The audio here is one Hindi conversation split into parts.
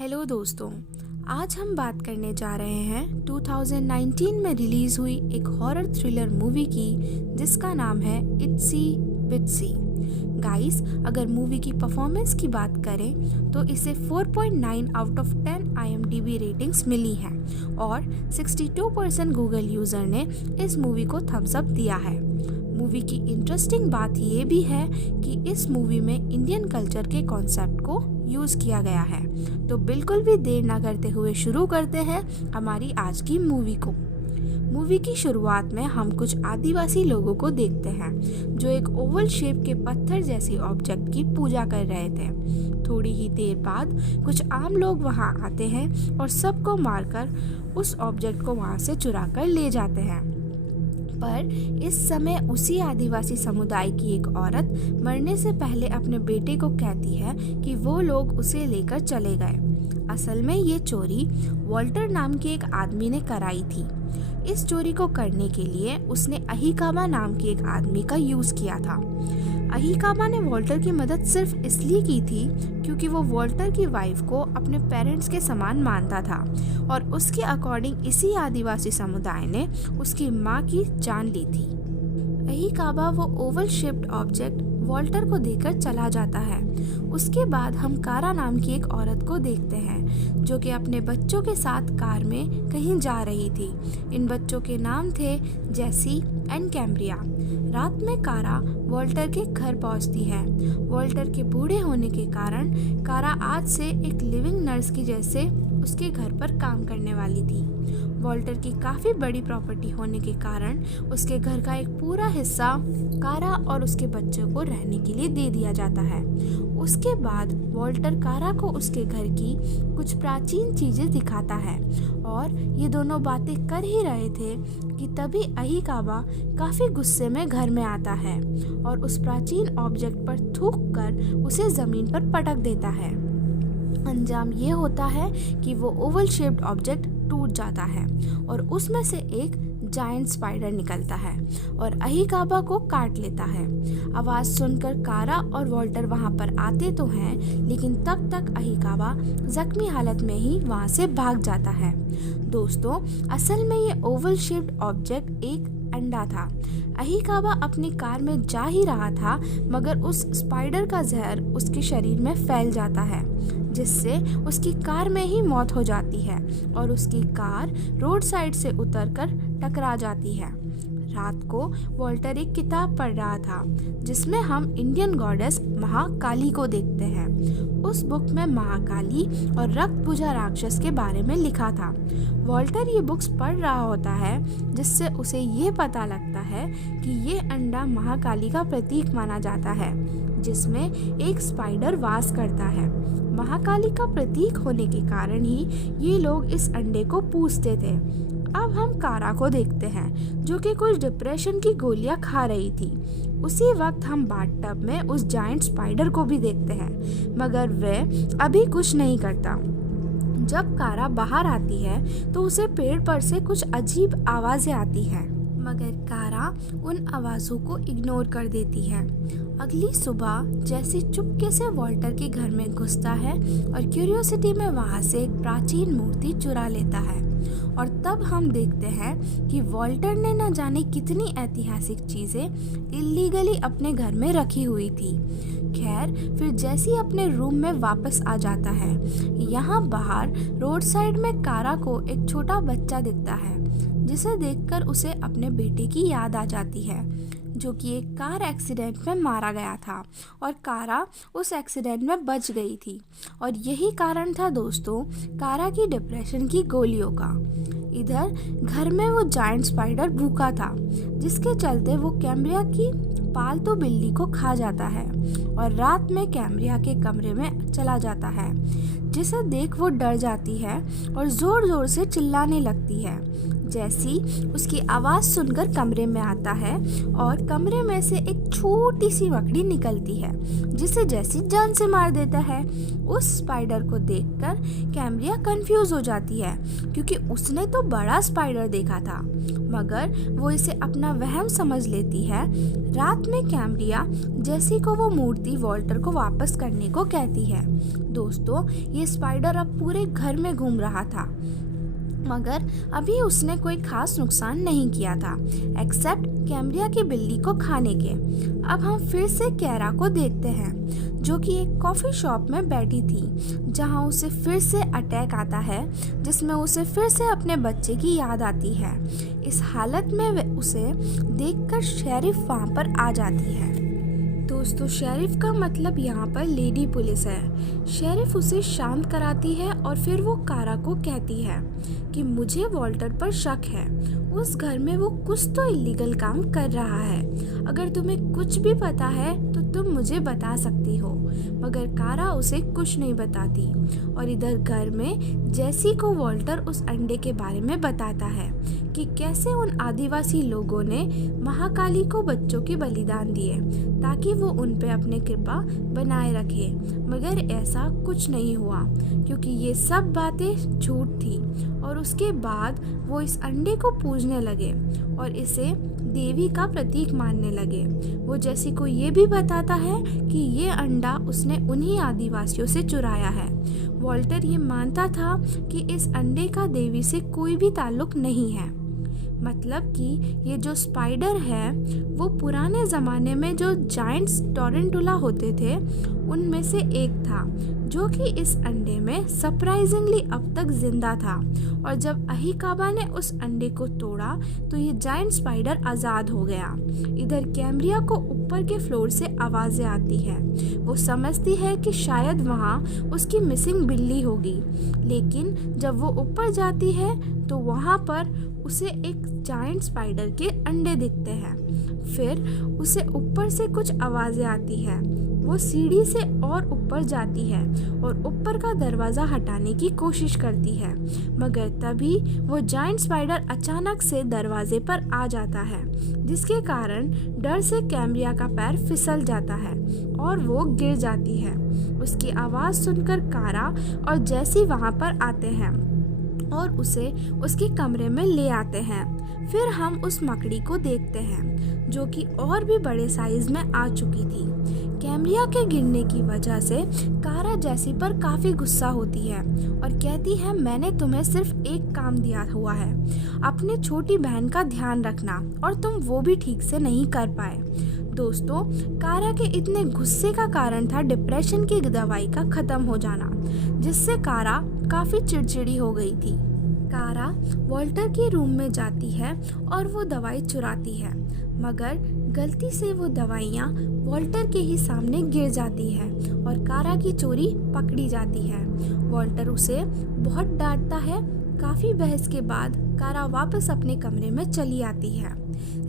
हेलो दोस्तों, आज हम बात करने जा रहे हैं 2019 में रिलीज हुई एक हॉरर थ्रिलर मूवी की जिसका नाम है इट्सी बिट्सी। गाइस, अगर मूवी की परफॉर्मेंस की बात करें तो इसे 4.9 आउट ऑफ 10 IMDb रेटिंग्स मिली हैं और 62% गूगल यूज़र ने इस मूवी को थम्स अप दिया है। मूवी की इंटरेस्टिंग बात ये भी है कि इस मूवी में इंडियन कल्चर के कॉन्सेप्ट को यूज़ किया गया है। तो बिल्कुल भी देर ना करते हुए शुरू करते हैं हमारी आज की मूवी को। मूवी की शुरुआत में हम कुछ आदिवासी लोगों को देखते हैं जो एक ओवल शेप के पत्थर जैसी ऑब्जेक्ट की पूजा कर रहे थे। थोड़ी ही देर बाद कुछ आम लोग वहां आते हैं और सबको मारकर उस ऑब्जेक्ट को वहां से चुरा कर ले जाते हैं। पर इस समय उसी आदिवासी समुदाय की एक औरत मरने से पहले अपने बेटे को कहती है कि वो लोग उसे लेकर चले गए। असल में ये चोरी वॉल्टर नाम के एक आदमी ने कराई थी। इस चोरी को करने के लिए उसने अहिकाबा नाम के एक आदमी का यूज़ किया था। अहिकाबा ने वॉल्टर की मदद सिर्फ इसलिए की थी क्योंकि वो वॉल्टर की वाइफ को अपने पेरेंट्स के समान मानता था और उसके अकॉर्डिंग इसी आदिवासी समुदाय ने उसकी माँ की जान ली थी। अहिकाबा वो ओवल शेप्ड ऑब्जेक्ट वॉल्टर को देकर चला जाता है। उसके बाद हम कारा नाम की एक औरत को देखते हैं जो कि अपने बच्चों के साथ कार में कहीं जा रही थी। इन बच्चों के नाम थे जेसी एंड कैम्ब्रिया। रात में कारा वॉल्टर के घर पहुंचती है। वॉल्टर के बूढ़े होने के कारण कारा आज से एक लिविंग नर्स की जैसे उसके घर पर काम करने वाली थी। वॉल्टर की काफ़ी बड़ी प्रॉपर्टी होने के कारण उसके घर का एक पूरा हिस्सा कारा और उसके बच्चों को रहने के लिए दे दिया जाता है। उसके बाद वॉल्टर कारा को उसके घर की कुछ प्राचीन चीज़ें दिखाता है और ये दोनों बातें कर ही रहे थे कि तभी अहिकाबा काफ़ी गुस्से में घर में आता है और उस प्राचीन ऑब्जेक्ट पर थूक कर उसे ज़मीन पर पटक देता है। अंजाम ये होता है कि वो ओवल शेप्ड ऑब्जेक्ट टूट जाता है और उसमें से एक जायंट स्पाइडर निकलता है और अहिकाबा को काट लेता है। आवाज़ सुनकर कारा और वॉल्टर वहाँ पर आते तो हैं, लेकिन तब तक अहिकाबा जख्मी हालत में ही वहाँ से भाग जाता है। दोस्तों, असल में ये ओवल शेप्ड ऑब्जेक्ट एक अंडा था। अहिकाबा अपनी कार में जा ही रहा था मगर उस स्पाइडर का जहर उसके शरीर में फैल जाता है जिससे उसकी कार में ही मौत हो जाती है और उसकी कार रोड साइड से उतरकर टकरा जाती है। रात को वॉल्टर एक किताब पढ़ रहा था जिसमें हम इंडियन गॉडेस महाकाली को देखते हैं। उस बुक में महाकाली और रक्त पूजा राक्षस के बारे में लिखा था। वॉल्टर ये बुक्स पढ़ रहा होता है जिससे उसे ये पता लगता है कि ये अंडा महाकाली का प्रतीक माना जाता है जिसमें एक स्पाइडर वास करता है। महाकाली का प्रतीक होने के कारण ही ये लोग इस अंडे को पूजते थे। अब हम कारा को देखते हैं जो कि कुछ डिप्रेशन की गोलियां खा रही थी। उसी वक्त हम बाथटब में उस जायंट स्पाइडर को भी देखते हैं मगर वह अभी कुछ नहीं करता। जब कारा बाहर आती है तो उसे पेड़ पर से कुछ अजीब आवाज़ें आती हैं मगर कारा उन आवाज़ों को इग्नोर कर देती है। अगली सुबह जैसे चुपके से वॉल्टर के घर में घुसता है और क्यूरियोसिटी में वहाँ से एक प्राचीन मूर्ति चुरा लेता है और तब हम देखते हैं कि वॉल्टर ने न जाने कितनी ऐतिहासिक चीज़ें इल्लीगली अपने घर में रखी हुई थी। खैर, फिर जैसे ही अपने रूम में वापस आ जाता है, यहाँ बाहर रोड साइड में कारा को एक छोटा बच्चा दिखता है जिसे देखकर उसे अपने बेटे की याद आ जाती है जो कि एक कार एक्सीडेंट में मारा गया था और कारा उस एक्सीडेंट में बच गई थी और यही कारण था दोस्तों कारा की डिप्रेशन की गोलियों का। इधर घर में वो जायंट स्पाइडर भूखा था जिसके चलते वो कैम्ब्रिया की पालतू बिल्ली को खा जाता है और रात में कैम्ब्रिया के कमरे में चला जाता है जिसे देख वो डर जाती है और ज़ोर ज़ोर से चिल्लाने लगती है। जैसी उसकी आवाज़ सुनकर कमरे में आता है और कमरे में से एक छोटी सी मकड़ी निकलती है जिसे जैसी जान से मार देता है। उस स्पाइडर को देखकर कैम्ब्रिया कंफ्यूज हो जाती है क्योंकि उसने तो बड़ा स्पाइडर देखा था, मगर वो इसे अपना वहम समझ लेती है। रात में कैम्ब्रिया जैसी को वो मूर्ति वॉल्टर को वापस करने को कहती है। दोस्तों, ये स्पाइडर अब पूरे घर में घूम रहा था, मगर अभी उसने कोई खास नुकसान नहीं किया था एक्सेप्ट कैम्ब्रिया की बिल्ली को खाने के। अब हम फिर से कैरा को देखते हैं जो कि एक कॉफ़ी शॉप में बैठी थी, जहां उसे फिर से अटैक आता है जिसमें उसे फिर से अपने बच्चे की याद आती है। इस हालत में उसे देखकर शेरिफ वहां पर आ जाती है। दोस्तों, शेरिफ का मतलब यहाँ पर लेडी पुलिस है। शेरिफ उसे शांत कराती है और फिर वो कारा को कहती है कि मुझे वॉल्टर पर शक है। उस घर में वो कुछ तो इलीगल काम कर रहा है। अगर तुम्हें कुछ भी पता है तो तुम मुझे बता सकती हो। मगर कारा उसे कुछ नहीं बताती और इधर घर में जैसी को वॉल्टर उस अंडे के बारे में बताता है कि कैसे उन आदिवासी लोगों ने महाकाली को बच्चों के बलिदान दिए ताकि वो उन पे अपनी कृपा बनाए रखे। मगर ऐसा कुछ नहीं हुआ क्योंकि ये सब बातें झूठ थी। और उसके बाद वो इस अंडे को पूजने लगे और इसे देवी का प्रतीक मानने लगे। वो जैसी को ये भी बताता है कि ये अंडा उसने उन्हीं आदिवासियों से चुराया है। वॉल्टर ये मानता था कि इस अंडे का देवी से कोई भी ताल्लुक नहीं है, मतलब कि ये जो स्पाइडर है वो पुराने ज़माने में जो जायंट्स टोरेंटुला होते थे उनमें से एक था, जो कि इस अंडे में सरप्राइजिंगली अब तक जिंदा था। और जब अहीकाबा ने उस अंडे को तोड़ा तो ये जायंट स्पाइडर आज़ाद हो गया। इधर कैम्ब्रिया को ऊपर के फ्लोर से आवाज़ें आती है। वो समझती है कि शायद वहाँ उसकी मिसिंग बिल्ली होगी, लेकिन जब वो ऊपर जाती है तो वहाँ पर उसे एक जायंट स्पाइडर के अंडे दिखते हैं। फिर उसे ऊपर से कुछ आवाज़ें आती है। वो सीढ़ी से और ऊपर जाती है और ऊपर का दरवाज़ा हटाने की कोशिश करती है, मगर तभी वो जायंट स्पाइडर अचानक से दरवाजे पर आ जाता है, जिसके कारण डर से कैम्ब्रिया का पैर फिसल जाता है और वो गिर जाती है। उसकी आवाज़ सुनकर कारा और जैसी वहाँ पर आते हैं और उसे उसके कमरे में ले आते हैं। फिर हम उस मकड़ी को देखते हैं जो कि और भी बड़े साइज में आ चुकी थी। कैम्ब्रिया के गिरने की वजह से कारा जैसी पर काफ़ी गुस्सा होती है और कहती है मैंने तुम्हें सिर्फ एक काम दिया हुआ है, अपने छोटी बहन का ध्यान रखना, और तुम वो भी ठीक से नहीं कर पाए। दोस्तों, कारा के इतने गुस्से का कारण था डिप्रेशन की दवाई का ख़त्म हो जाना, जिससे कारा काफ़ी चिड़चिड़ी हो गई थी। कारा वॉल्टर के रूम में जाती है और वो दवाई चुराती है, मगर गलती से वो दवाइयाँ वॉल्टर के ही सामने गिर जाती है और कारा की चोरी पकड़ी जाती है। वॉल्टर उसे बहुत डांटता है। काफ़ी बहस के बाद कारा वापस अपने कमरे में चली आती है।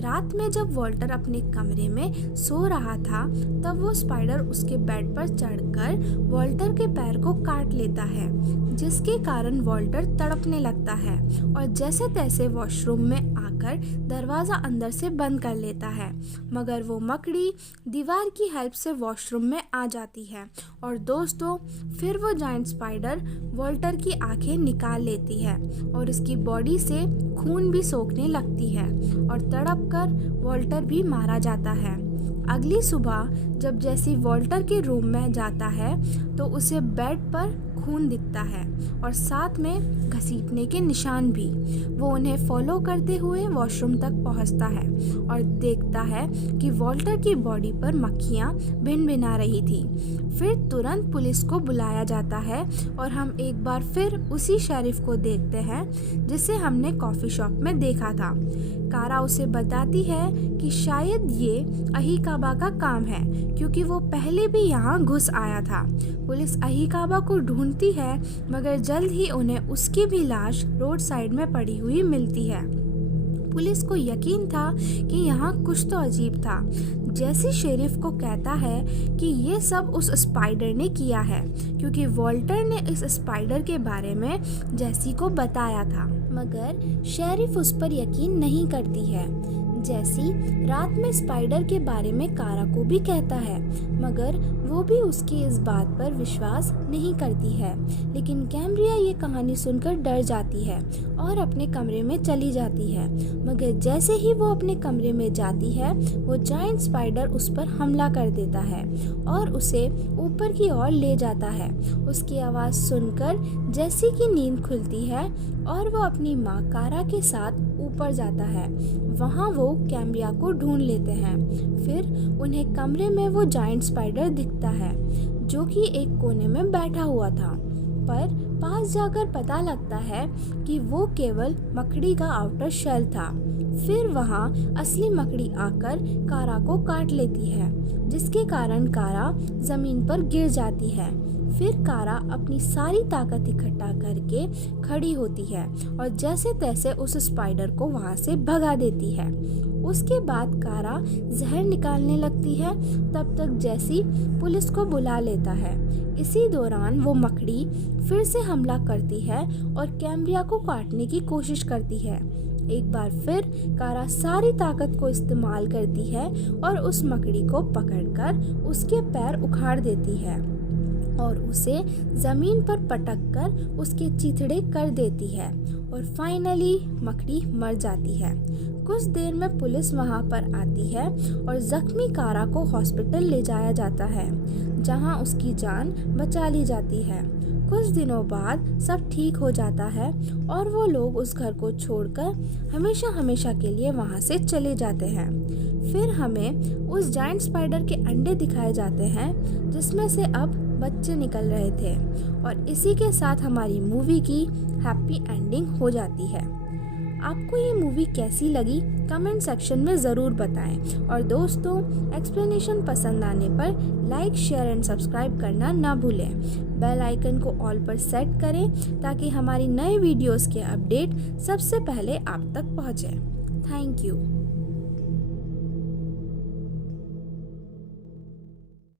रात में जब वॉल्टर अपने कमरे में सो रहा था तब वो स्पाइडर उसके बेड पर चढ़कर वॉल्टर के पैर को काट लेता है, जिसके कारण वॉल्टर तड़पने लगता है और जैसे तैसे वॉशरूम में आकर दरवाज़ा अंदर से बंद कर लेता है। मगर वो मकड़ी दीवार की हेल्प से वॉशरूम में आ जाती है और दोस्तों, फिर वो जायंट स्पाइडर वॉल्टर की आंखें निकाल लेती है और उसकी बॉडी से खून भी सोखने लगती है और तड़पकर वॉल्टर भी मारा जाता है। अगली सुबह जब जैसी वॉल्टर के रूम में जाता है तो उसे बेड पर खून दिखता है और साथ में घसीटने के निशान भी। वो उन्हें फॉलो करते हुए वॉशरूम तक पहुंचता है और देखता है कि वॉल्टर की बॉडी पर मक्खियां भिनभिना रही थी। फिर तुरंत पुलिस को बुलाया जाता है और हम एक बार फिर उसी शेरिफ को देखते हैं जिसे हमने कॉफ़ी शॉप में देखा था। कारा उसे बताती है कि शायद ये अहीकाबा का काम है क्योंकि वो पहले भी यहाँ घुस आया था। पुलिस अहीकाबा को ढूंढती है, मगर जल्द ही उन्हें उसकी भी लाश रोड साइड में पड़ी हुई मिलती है। पुलिस को यकीन था कि यहाँ कुछ तो अजीब था। जैसी शेरिफ को कहता है कि ये सब उस स्पाइडर ने किया है क्योंकि वॉल्टर ने इस स्पाइडर के बारे में जैसी को बताया था, मगर शेरिफ उस पर यकीन नहीं करती है। जैसी रात में स्पाइडर के बारे में कारा को भी कहता है, मगर वो भी उसकी इस बात पर विश्वास नहीं करती है। लेकिन कैम्ब्रिया ये कहानी सुनकर डर जाती है और अपने कमरे में चली जाती है। मगर जैसे ही वो अपने कमरे में जाती है, वो जायंट स्पाइडर उस पर हमला कर देता है और उसे ऊपर की ओर ले जाता है। उसकी आवाज़ सुनकर जैसी की नींद खुलती है और वो अपनी माँ कारा के साथ ऊपर जाता है। वहाँ वो कैम्ब्रिया को ढूंढ लेते हैं। फिर उन्हें कमरे में वो जायंट स्पाइडर दिखता है जो कि एक कोने में बैठा हुआ था, पर पास जाकर पता लगता है कि वो केवल मकड़ी का आउटर शेल था। फिर वहाँ असली मकड़ी आकर कारा को काट लेती है, जिसके कारण कारा जमीन पर गिर जाती है। फिर कारा अपनी सारी ताकत इकट्ठा करके खड़ी होती है और जैसे तैसे उस स्पाइडर को वहाँ से भगा देती है। उसके बाद कारा जहर निकालने लगती है। तब तक जैसी पुलिस को बुला लेता है। इसी दौरान वो मकड़ी फिर से हमला करती है और कैम्ब्रिया को काटने की कोशिश करती है। एक बार फिर कारा सारी ताकत को इस्तेमाल करती है और उस मकड़ी को पकड़कर उसके पैर उखाड़ देती है और उसे जमीन पर पटक कर उसके चीथड़े कर देती है और फाइनली मकड़ी मर जाती है। कुछ देर में पुलिस वहां पर आती है और जख्मी कारा को हॉस्पिटल ले जाया जाता है, जहां उसकी जान बचा ली जाती है। कुछ दिनों बाद सब ठीक हो जाता है और वो लोग उस घर को छोड़कर हमेशा हमेशा के लिए वहां से चले जाते हैं। फिर हमें उस जायंट स्पाइडर के अंडे दिखाए जाते हैं, जिसमें से अब बच्चे निकल रहे थे, और इसी के साथ हमारी मूवी की हैप्पी एंडिंग हो जाती है। आपको ये मूवी कैसी लगी कमेंट सेक्शन में ज़रूर बताएं, और दोस्तों एक्सप्लेनेशन पसंद आने पर लाइक शेयर एंड सब्सक्राइब करना ना भूलें। बेल आइकन को ऑल पर सेट करें ताकि हमारी नए वीडियोस के अपडेट सबसे पहले आप तक पहुँचे। Thank you.